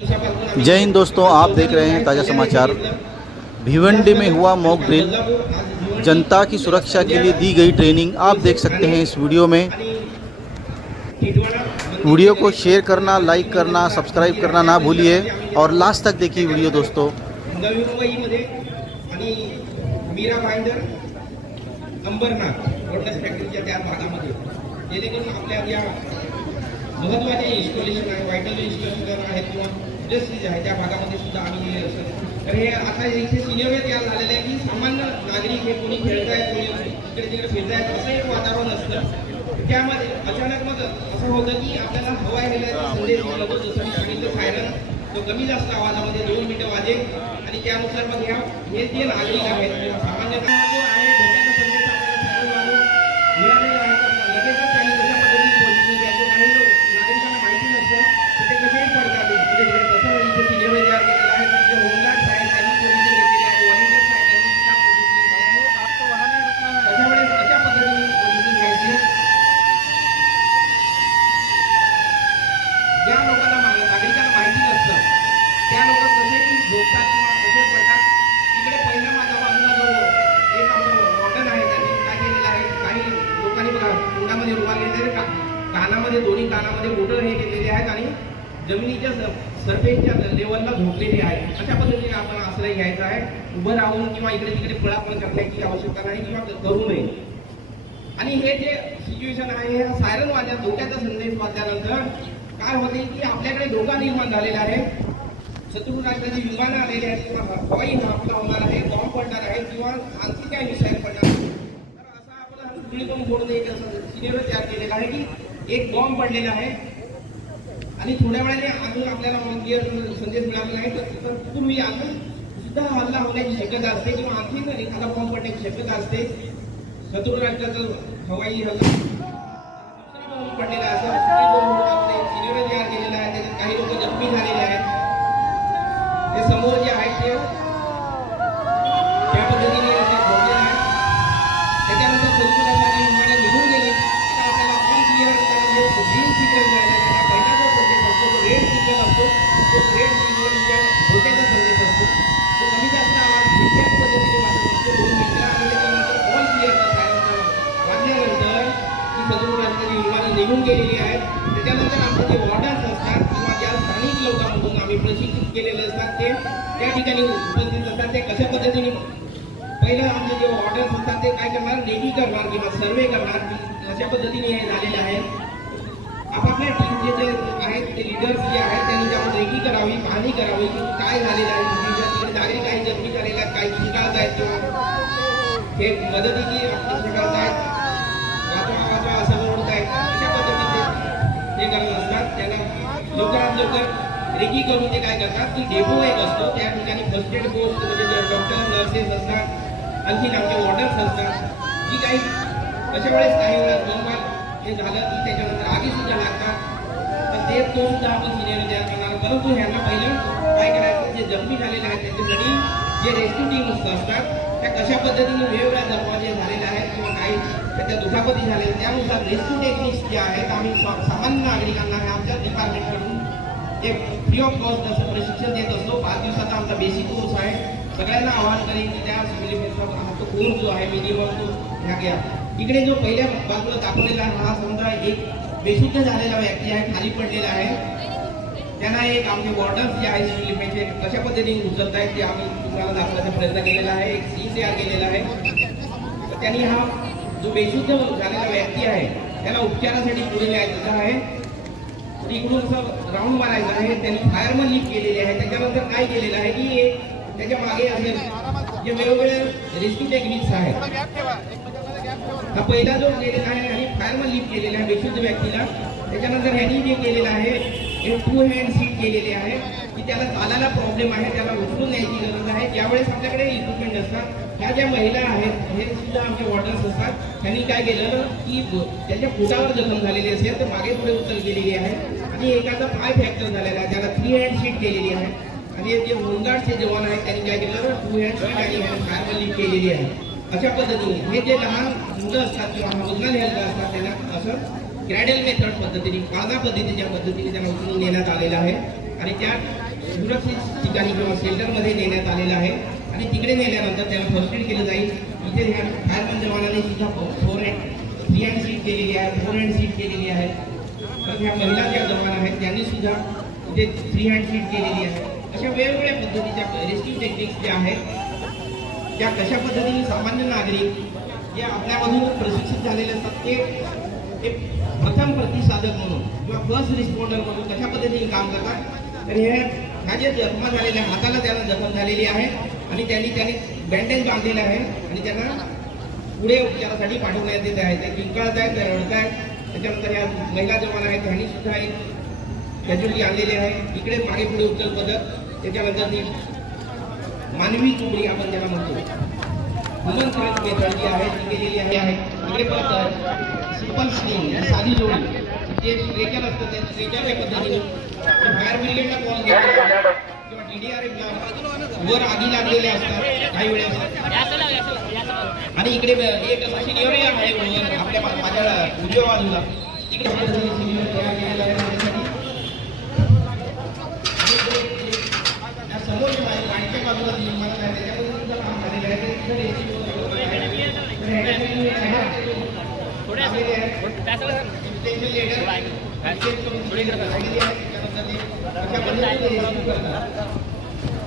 जय हिंद दोस्तों, आप देख रहे हैं ताज़ा समाचार। भिवंडी में हुआ मॉक ड्रिल, जनता की सुरक्षा के लिए दी गई ट्रेनिंग आप देख सकते हैं इस वीडियो में। वीडियो को शेयर करना, लाइक करना, सब्सक्राइब करना ना भूलिए और लास्ट तक देखिए वीडियो दोस्तों। नवी मुंबईमध्ये आणि मीरा भाईंदर अंबरनाथ वॉटर्स फॅक्टरीच्या त्या भागामध्ये जेणेकरून आपल्या या महत्त्वाचे इन्स्टॉलेशन आहे, व्हायटल इन्स्टॉलेशन आहेत किंवा इंडस्ट्रीज आहे त्या भागामध्ये सुद्धा आम्ही तर हे आता इथे सिनियर तयार झालेलं आहे की सामान्य नागरिक हे कोणी खेळतायत, कोणी इकडे तिकडे फिरतायत असं एक वातावरण असतं। त्यामध्ये अचानक मग असं होतं की आपल्याला हवा आहे संदेश दिला जातो, जसं मी सांगितलं सायरन तो कमी जास्त आवाजामध्ये 2 मिनिटं वाजेल आणि त्यानुसार मग हे जे नागरिक आहेत सामान्य जो आहे धोक्याचा संदेश आपल्याला सायरन वाजून मिळालेला आहे तर लगेचच त्यांनी कशा पद्धतीने पोलिसांनी द्यायचं काही नागरिकांना माहिती नसतं तर ते कसेही पडतात इकडे तिकडे कसं इथे सिनेमा तयार केलेला आहे जे होमगार्ड आहेत त्यांनी पोलिसिंग घेतलेली आहे, व्हॉलंटियर्स आहेत त्यांनी सुद्धा पोलिसिंग घेतलेली आहे। अशा वेळेस कशा पद्धतीने पोलिसिंग घ्यायची ज्या लोकांना नागरिकांना माहिती नसतं त्या लोक कसे की झोपतात किंवा कसे पडतात। तिकडे पहिल्या माझ्या बाजूला जो एक आपला मॉडर्न आहे त्यांनी काय केलेलं आहे, काही लोकांनी बघा तोंडामध्ये रुमाल घेतलेले कानामध्ये दोन्ही कानामध्ये बोटं हे केलेले आहेत आणि जमिनीच्या सरफेसच्या लेवलला झोपलेले आहेत। अशा पद्धतीने आपण आश्रय घ्यायचा आहे, उभं राहून किंवा इकडे तिकडे पळापळ करण्याची आवश्यकता नाही किंवा करू नये। आणि हे जे सिच्युएशन आहे हे सायरन वाजल्या धोक्याचा संदेश वाजल्यानंतर काय होते की आपल्याकडे धोका निर्माण झालेला आहे, शत्रू राष्ट्राची विमानं आलेली आहेत किंवा हवाई हमला होणार आहे, बॉम्ब पडणार आहे किंवा आणखी काय मिसाईल पडणार आहे। तर असा आपला दृष्टिकोन सोडून एक सिनेमा तयार केलेला आहे की एक बॉम्ब पडलेला आहे आणि थोड्या वेळाने अजून आपल्याला क्लिअर संदेश मिळाला नाही तर तुम्ही अजून सुद्धा हल्ला होण्याची शक्यता असते किंवा आणखी एखादा बॉम्ब पडण्याची शक्यता असते। शत्रू राष्ट्राचं हवाई हल्ला पडलेला असं सिनेमा तयार केलेला आहे, त्याच्यात काही लोक जखमी झालेले आहेत। ते समोर जे आहेत ते त्या पद्धतीने असे झोपलेले आहेत। त्याच्यानंतर संशोधकांनी विमाने निघून गेली आता आपल्याला ऑन क्लिअर म्हणजे ग्रीन सिग्नल मिळाला आहे। पहिला जो प्रोजेक्ट असतो तो रेड सिग्नल असतो, तो रेड सिग्नलच्या धोक्याचा संदेश असतो, तो कमी जास्त आवाज त्याच पद्धतीने वाजत असतो 2 मिनिटं आणि त्याच्यानंतर ऑन क्लिअरचा सायरनचा वाजल्यानंतर ही शत्रू राष्ट्राची विमाने निघून गेलेली आहेत। त्याच्यानंतर आमचे जे वॉर्डर्स असतात किंवा ज्या स्थानिक लोकांमधून आम्ही प्रशिक्षित केलेले असतात ते त्या ठिकाणी उपस्थित असतात। ते कशा पद्धतीने पहिलं आमचे जे वॉर्डर्स असतात ते काय करणार, रेडी करणार किंवा सर्वे करणार की अशा पद्धतीने हे झालेले आहे। आपापल्या टीमचे जे आहेत ते लिडर्स जे आहेत त्यांनी त्यामध्ये रेडी करावी, पाहणी करावी की काय झालेलं आहे, तिकडे नागरिक काही जखमी झालेले आहेत, काही शिकायत आहेत किंवा हे मदतीची शिकायत आहेत, वाचवा असं ओढत आहेत, अशा पद्धतीचे हे करत असतात। त्यांना लवकरात लवकर रेकी करून ते काय करतात की डेपो एक असतो त्या ठिकाणी फर्स्ट एड पोस्ट म्हणजे डॉक्टर नर्सेस असतात, आणखी आमचे वॉर्डर्स असतात जी काही अशा वेळेस काही वेळेस बॉम्ब हे झालं की त्याच्यानंतर आगी सुद्धा लागतात तर ते तो सुद्धा आपण सिनेमा तयार करणार। परंतु ह्यांना पहिलं काय करायचं, जे जखमी झालेले आहेत त्यांच्यासाठी जे रेस्क्यू टीम्स असतात त्या कशा पद्धतीने वेगवेगळ्या जखमा झालेल्या आहेत किंवा काही त्याच्या दुखापती झालेल्या त्यानुसार रेस्क्यू टेक्निक्स जे आहेत आम्ही सामान्य नागरिकांना आमच्या डिपार्टमेंटकडून एक फ्री ऑफ कॉस्ट असं प्रशिक्षण देत असतो। 5 दिवसाचा आमचा बेसिक कोर्स आहे। सगळ्यांना आवाहन करेन की त्या सिव्हिल डिफेन्सचा आमचा कोर्स जो आहे मिनिमम तो ह्या घ्या। इकडे जो पहिल्या बाजूला दाखवलेला आहे हा समजा एक बेशुद्ध झालेला व्यक्ती आहे, खाली पडलेला आहे। त्यांना एक आमचे वॉर्डर्स जे आहे सिव्हिल डिफेन्सचे कशा पद्धतीने उचलत आहेत ते आम्ही तुम्हाला दाखवण्याचा प्रयत्न केलेला आहे। एक सीन तयार केलेला आहे तर त्यांनी हा जो बेशुद्ध झालेला व्यक्ती आहे त्याला उपचारासाठी पुढे न्यायचं आहे। इकडून असं राऊंड मारायचं आहे। त्यांनी फायरमन लिफ्ट केलेली आहे। त्याच्यानंतर काय केलेलं आहे की त्याच्या मागे असे जे वेगवेगळे रेस्क्यू टेक्निक्स आहेत हा पहिला जो केलेला आहे आणि फायरमन लिफ्ट केलेला आहे बेशुद्ध व्यक्तीला। त्याच्यानंतर ह्यांनी जे केलेलं आहे हे 2 हँड सीट केलेले आहे की त्याला चालायला प्रॉब्लेम आहे, त्याला उचलून न्यायची गरज आहे। ज्यावेळेस आपल्याकडे इक्विपमेंट असतात ह्या ज्या महिला आहेत हे सुद्धा आमचे वॉर्डर्स असतात, त्यांनी काय केलं की त्याच्या पोटावर जखम झालेली असेल तर मागे पुढे उचल केलेली आहे आणि एकाचा पाय फ्रॅक्चर झालेला आहे त्याला 3 हँड सीट केलेली आहे। आणि जे होमगार्डचे जवान आहेत त्यांनी काय केलं 2 हँड सीट आणि फायरमन लिफ्ट केलेली आहे। अशा पद्धतीने हे जे लहान मुलं असतात किंवा वजनाने हलका असतात त्यांना असं ग्रॅडल मेथड पद्धतीने, पाळणा पद्धतीच्या पद्धतीने त्यांना उचलून नेण्यात आलेलं आहे आणि त्या सुरक्षित ठिकाणी किंवा शेल्टरमध्ये नेण्यात आलेलं आहे आणि तिकडे नेल्यानंतर त्याला फर्स्ट एड केलं जाईल. इथे ह्या फायरमॅन जवानांनी सुद्धा 3 हँड सीट केलेली आहे, 4 हँड सीट केलेली आहे. तर ह्या महिला ज्या जवान आहेत त्यांनी सुद्धा इथे 3 हँड सीट केलेली आहे. अशा वेगवेगळ्या पद्धतीच्या रेस्क्यू टेक्निक्स ज्या आहेत त्या कशा पद्धतीने सामान्य नागरिक जे आपल्यामधून प्रशिक्षित झालेले असतात ते प्रथम प्रतिसादक म्हणून किंवा फर्स्ट रिस्पॉन्डर म्हणून कशा पद्धतीने काम करतात. तर ह्या जे जखमा झालेल्या हाताला त्यांना जखम झालेली आहे आणि त्यांनी बँडेज बांधलेलं आहे आणि त्यांना पुढे उपचारासाठी पाठवण्यात येत आहे. ते किंकाळत आहेत, ते रडत आहेत. त्याच्यानंतर या महिला जवान आहेत त्यांनी सुद्धा एक कॅज्युअलिटी आणलेली आहे. इकडे मागे पुढे उचल पद्धत, त्याच्यानंतर ती मानवी तुकडी आपण ज्याला म्हणतो ह्युमन थ्रेड मेथड जी आहे ती केलेली आहे. इकडे परत सिंपल स्लिंग साधी जोडी जे स्ट्रेचर असतं त्या स्ट्रेचरच्या पद्धतीने फायर ब्रिगेडला कॉल घेतो किंवा TDRF वर आगी लागलेल्या असतात काही वेळेस. आणि इकडे एक सिनियर आहे वर आपल्या माझ्या उजव्या बाजूला तिकडे सिनियर तयार केलेला आहे त्यासाठी. समोर पाणीच्या बाजूला मला काय त्याच्याबद्दल सुद्धा काम झालेलं आहे.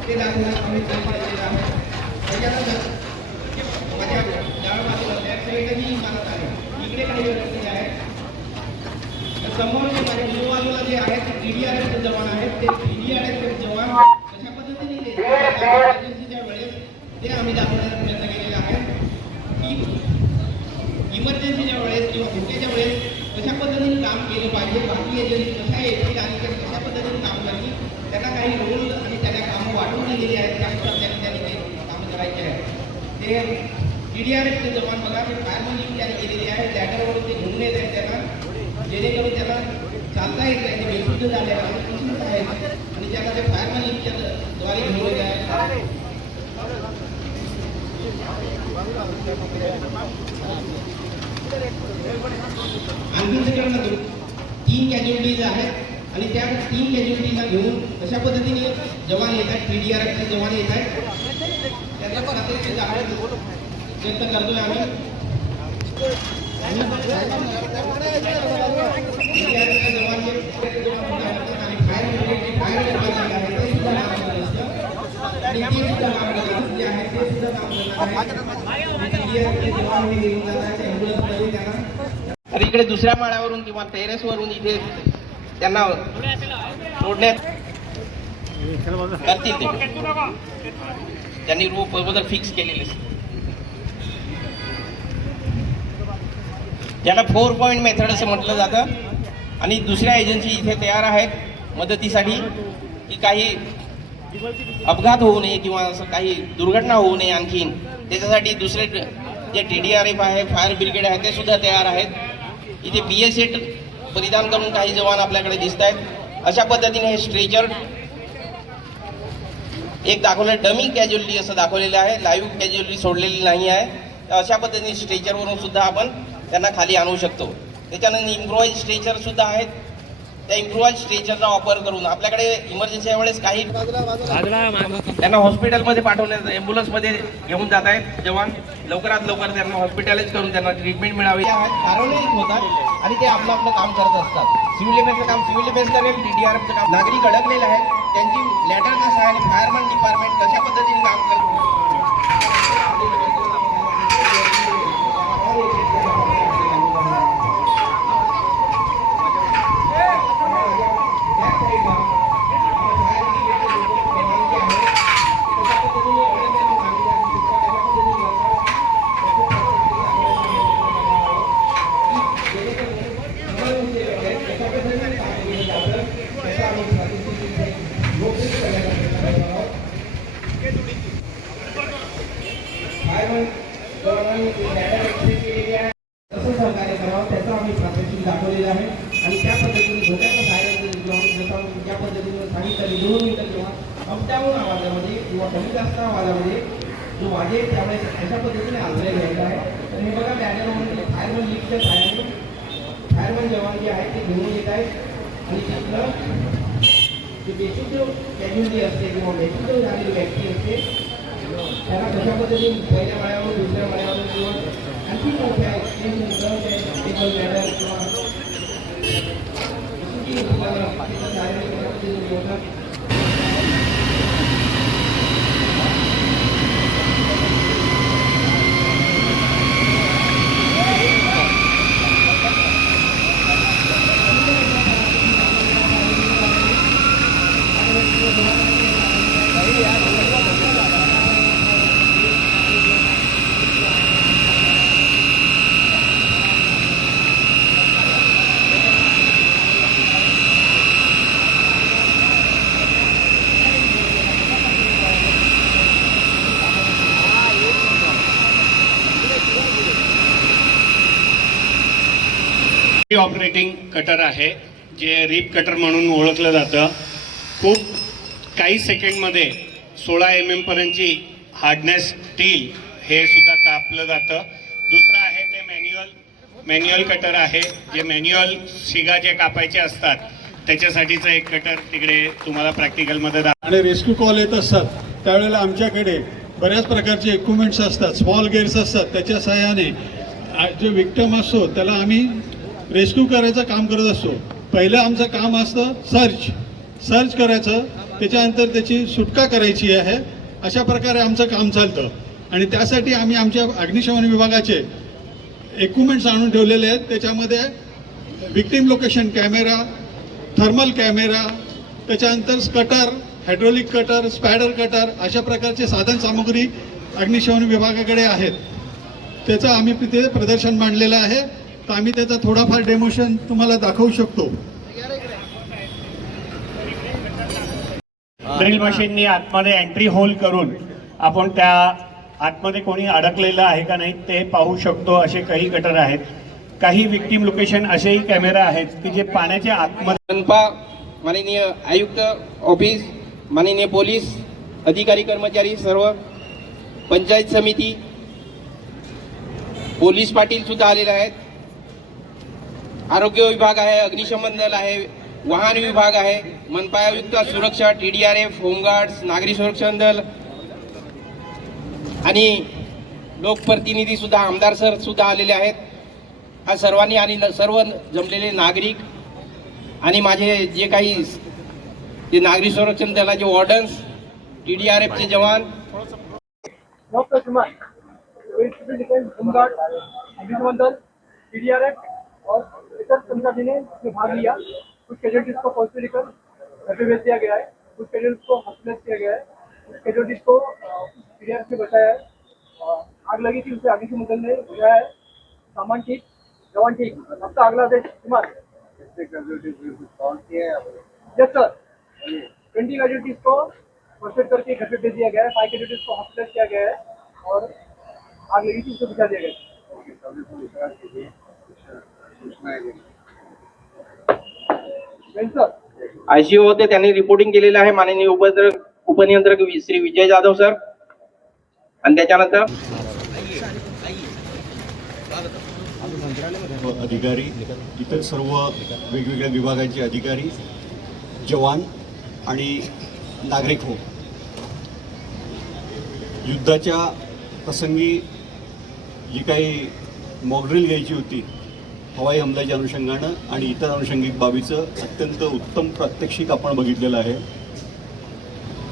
ते दाखवून आम्ही त्याच्यानंतर माझ्या डाव्या बाजूला बॅक साईडही इमारत आहे. इकडे काही व्यक्ती आहेत. समोर जे माझ्या उजव्या बाजूला जे आहेत TDRF जवान आहेत ते TDRF जवान कशा पद्धतीने इमर्जन्सीच्या वेळेस ते आम्ही दाखवण्याचा प्रयत्न केलेला आहे की इमर्जन्सीच्या वेळेस किंवा धोक्याच्या वेळेस कशा पद्धतीने काम केलं पाहिजे. बाकी एजन्सी कशा येतील आणि कशा पद्धतीने काम करतील त्यांना काही रोल आणि त्यांना कामं वाटून दिलेली आहेत त्यानुसार त्यांनी ते कामं करायचे आहेत. ते TDRFचे जवान बघा ते फायरमॅन लिफ्ट त्यांनी केलेली आहे. लॅडरवरून ते घेऊन येत आहेत त्यांना जेणेकरून त्यांना चालता येत नाही. ते बेशुद्ध झाले आहेत आणि त्यांना ते फायरमॅन लिफ्टच्या द्वारे घेऊन येत आहेत. आणखी त्याच्याकडे 3 कॅज्युअलिटीज आहेत आणि त्या 3 कॅज्युअलिटीला घेऊन कशा पद्धतीने जवान येत आहेत TDRFचे जवान येत आहेत त्याचा पण प्रयत्न करतोय आम्ही. जवान आणि फायर ब्रिगेडचे फायर डिपार्टमेंट आहे ते सुद्धा काम करत असतं आणि ते सुद्धा काम करतात जे आहे ते सुद्धा काम करतात आहे. जवान हे घेऊन जातात ॲम्ब्युलन्समध्ये त्यांना. तर इकडे दुसऱ्या माळ्यावरून किंवा टेरेसवरून इथे त्यांना सोडण्यात करतील ते त्यांनी रूप बरोबर फिक्स केलेले ज्याला 4 पॉईंट मेथड असं म्हटलं जातं. आणि दुसऱ्या एजन्सी इथे तयार आहेत मदतीसाठी की काही अपघात होऊ नये किंवा असं काही दुर्घटना होऊ नये. आणखीन त्याच्यासाठी दुसरे जे TDRF आहे फायर ब्रिगेड आहे ते सुद्धा तयार आहेत. इथे BA सेट परिधान करून काही जवान आपल्याकडे दिसत आहेत. अशा पद्धतीने हे स्ट्रेचर एक दाखवलं डमी कॅज्युअलिटी असं दाखवलेलं आहे. लाईव्ह कॅज्युअलिटी सोडलेली नाही आहे. तर अशा पद्धतीने स्ट्रेचरवरून सुद्धा आपण त्यांना खाली आणू शकतो. त्याच्यानंतर इम्प्रोवाइज स्ट्रेचर सुद्धा आहेत. त्या इम्प्रोवाइज स्ट्रेचरचा वापर करून आपल्याकडे इमर्जन्सीच्या वेळेस काही त्यांना हॉस्पिटलमध्ये पाठवण्यात ॲम्ब्युलन्समध्ये घेऊन जात आहेत जवान. लवकरात लवकर त्यांना हॉस्पिटलाइज करून त्यांना ट्रीटमेंट मिळावी. सार्वजनिक होतात आणि ते आपलं आपलं काम करत असतात. सिव्हिल डिफेन्सचं काम सिव्हिल डिफेन्स करेल. TDRFचं काम नागरिक अडकलेले आहेत त्यांची लॅटरच्या सहाय्याने फायरमॅन डिपार्टमेंट कशा पद्धतीने काम करतो दाखवलेलं आहे आणि त्या पद्धतीने धोक्याचं सायरन ज्या पद्धतीने सांगितलं 2 मीटर किंवा अप-डाऊन आवाजामध्ये किंवा कमी जास्त आवाजामध्ये जो वाजेल त्यावेळेस अशा पद्धतीने आश्रय घ्यायचा आहे. तर हे बघा बॅनरमध्ये फायरमॅन लिफ्टच्या सहाय्याने फायरमॅन जवान जे आहेत ते घेऊन येत आहेत आणि तिथलं जे बेसिक जो कॅज्युअलिटी असते किंवा मेडिकल झालेली व्यक्ती असते त्यांना कशा पद्धतीने पहिल्या माळ्यावर दुसऱ्या माळ्यावर किंवा आणखी मोठ्या टेक्निकल मॅटर किंवा ऑपरेटिंग कटर आहे जे रिप कटर म्हणून ओळखलं जातं. खूप काही सेकंडमध्ये 16 mm पर्यंतची हार्डनेस स्टील हे सुद्धा कापलं जातं. दुसरं आहे ते मॅन्युअल कटर आहे जे मॅन्युअल शिगा जे कापायचे असतात त्याच्यासाठीचं एक कटर तिकडे तुम्हाला प्रॅक्टिकलमध्ये आणि रेस्क्यू कॉल येत असतात त्यावेळेला आमच्याकडे बऱ्याच प्रकारचे इक्विपमेंट्स असतात, स्मॉल गेअर्स असतात. त्याच्या सहाय्याने जो विक्टिम असतो त्याला आम्ही रेस्क्यू करायचं काम करत असतो. पहिलं आमचं काम असतं सर्च करायचं, त्याच्यानंतर त्याची सुटका करायची आहे. अशा प्रकारे आमचं काम चालतं आणि त्यासाठी आम्ही आमच्या अग्निशमन विभागाचे इक्विपमेंट्स आणून ठेवलेले आहेत. त्याच्यामध्ये victim location camera, thermal camera, त्याच्यानंतर कटर, हायड्रोलिक कटर, स्पॅडर कटर अशा प्रकारचे साधन सामुग्री अग्निशमन विभागाकडे आहेत. त्याचं आम्ही तिथे प्रदर्शन मांडलेलं आहे. तर आम्ही त्याचा थोडाफार डेमोशन तुम्हाला दाखवू शकतो. ड्रिल मशीननी आतमध्ये एंट्री होल करून आपण त्या आतमध्ये कोणी अडकलेलं आहे का नाही ते पाहू शकतो. असे काही कटर आहेत. काही विक्टिम लोकेशन असेही कॅमेरा आहेत की जे पाण्याच्या आतमध्ये. मनपा माननीय आयुक्त ऑफिस, माननीय पोलीस अधिकारी कर्मचारी, सर्व पंचायत समिती, पोलीस पाटील सुद्धा आलेले आहेत. आरोग्य विभाग आहे, अग्निशमन दल आहे, वाहन विभाग आहे, मनपा आयुक्त, सुरक्षा, TDRF, होमगार्ड्स, नागरी संरक्षण दल आणि लोकप्रतिनिधी सुद्धा, आमदार सर सुद्धा आलेले आहेत. हा सर्वांनी आणि सर्व जमलेले नागरिक आणि माझे जे काही ते नागरी संरक्षण दलाचे वॉर्डन्स, TDRF चे जवान, अग्निशमन दल, TDRF और इतर कर्मचारी ने इसमें भाग लिया. कुछ कैजुअलिटीज को पॉजिटिव लेकर घर पे भेज दिया गया है, कुछ कैजुअलिटीज को हॉस्पिटल किया गया है, कुछ कैजुअलिटीज को TDRF से बचाया है. आग लगी थी उसे अग्निशमन दल ने बुझाया है. सामान ठीक, जवान ठीक. आपका अगला आदेश कुमार. Yes sir. 20 कैजुअलिटीज को फर्स्ट एड करके घर पे भेज दिया गया है. 5 कैजुअलिटीज को हॉस्पिटल किया गया है और आग लगी थी उसे बुझा दिया गया है. ICO होते त्यांनी रिपोर्टिंग केलेलं आहे. माननीय उपनियंत्रक श्री विजय जाधव सर. आणि त्याच्यानंतर अधिकारी, इतर सर्व वेगवेगळ्या विभागाचे अधिकारी, जवान आणि नागरिक हो. युद्धाच्या प्रसंगी जी काही मॉकड्रिल घ्यायची होती हवाई हमल्याच्या अनुषंगानं आणि इतर अनुषंगिक बाबीचं अत्यंत उत्तम प्रात्यक्षिक आपण बघितलेलं आहे.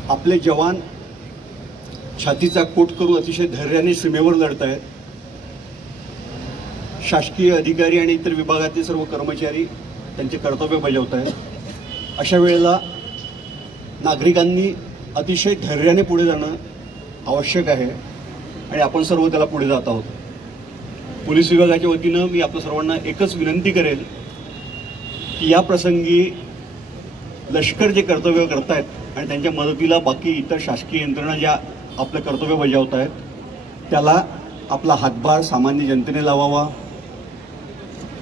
आपले जवान छातीचा कोट करून अतिशय धैर्याने सीमेवर लढत आहेत. शासकीय अधिकारी आणि इतर विभागातील सर्व कर्मचारी त्यांचे कर्तव्य बजावत आहेत. अशा वेळेला नागरिकांनी अतिशय धैर्याने पुढे जाणं आवश्यक आहे आणि आपण सर्व त्याला पुढे जात आहोत. पोलीस विभागाच्या वतीनं मी आपल्या सर्वांना एकच विनंती करेल की या प्रसंगी लष्कर जे कर्तव्य करत आहेत आणि त्यांच्या मदतीला बाकी इतर शासकीय यंत्रणा ज्या आपलं कर्तव्य बजावत आहेत त्याला आपला हातभार सामान्य जनतेने लावावा.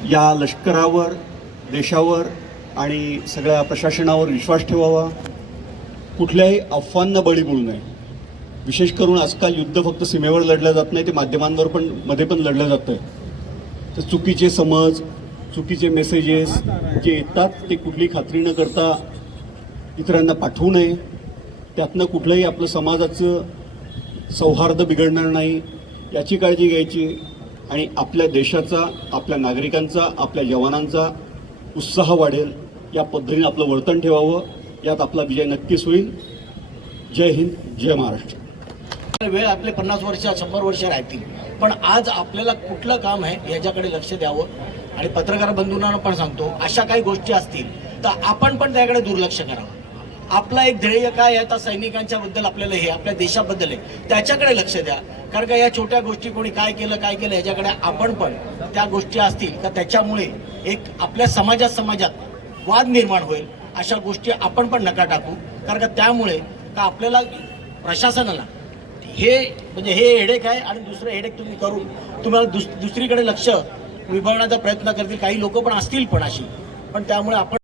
या लष्करावर, देशावर आणि सगळ्या प्रशासनावर विश्वास ठेवावा. कुठल्याही अफवांना बळी पडू नये. विशेष करून आजकाल युद्ध फक्त सीमेवर लढलं जात नाही, ते माध्यमांवर मध्ये पण लढलं जातं आहे. तर चुकीचे समज, चुकीचे मेसेजेस जे येतात ते कुठली खात्री न करता इतरांना पाठवू नये, त्यातनं कुठलंही आपलं समाजाचं सौहार्द बिघडणार नाही याची काळजी घ्यायची आणि आपल्या देशाचा, आपल्या नागरिकांचा, आपल्या जवानांचा उत्साह वाढेल या पद्धतीने आपलं वर्तन ठेवावं. यात आपला विजय नक्कीच होईल. जय हिंद, जय महाराष्ट्र. वेळ आपले 50 वर्ष 100 वर्ष राहतील, पण आज आपल्याला कुठलं काम आहे याच्याकडे लक्ष द्यावं. आणि पत्रकार बंधूंना पण सांगतो, अशा काही गोष्टी असतील तर आपण पण त्याकडे दुर्लक्ष करावं. आपला एक ध्येय काय आहे तर सैनिकांच्या बद्दल आपल्याला हे आपल्या देशाबद्दल आहे त्याच्याकडे लक्ष द्या. कारण का या छोट्या गोष्टी कोणी काय केलं याच्याकडे आपण पण त्या गोष्टी असतील का त्याच्यामुळे एक आपल्या समाजात वाद निर्माण होईल. अशा गोष्टी आपण पण नका टाकू. कारण का त्यामुळे का आपल्याला प्रशासनाला हे म्हणजे हे हेडेक आहे आणि दुसरं हेडेक तुम्ही करून तुम्हाला दुसरीकडे लक्ष विभावण्याचा प्रयत्न करतील काही लोक पण असतील पण अशी. पण त्यामुळे आपण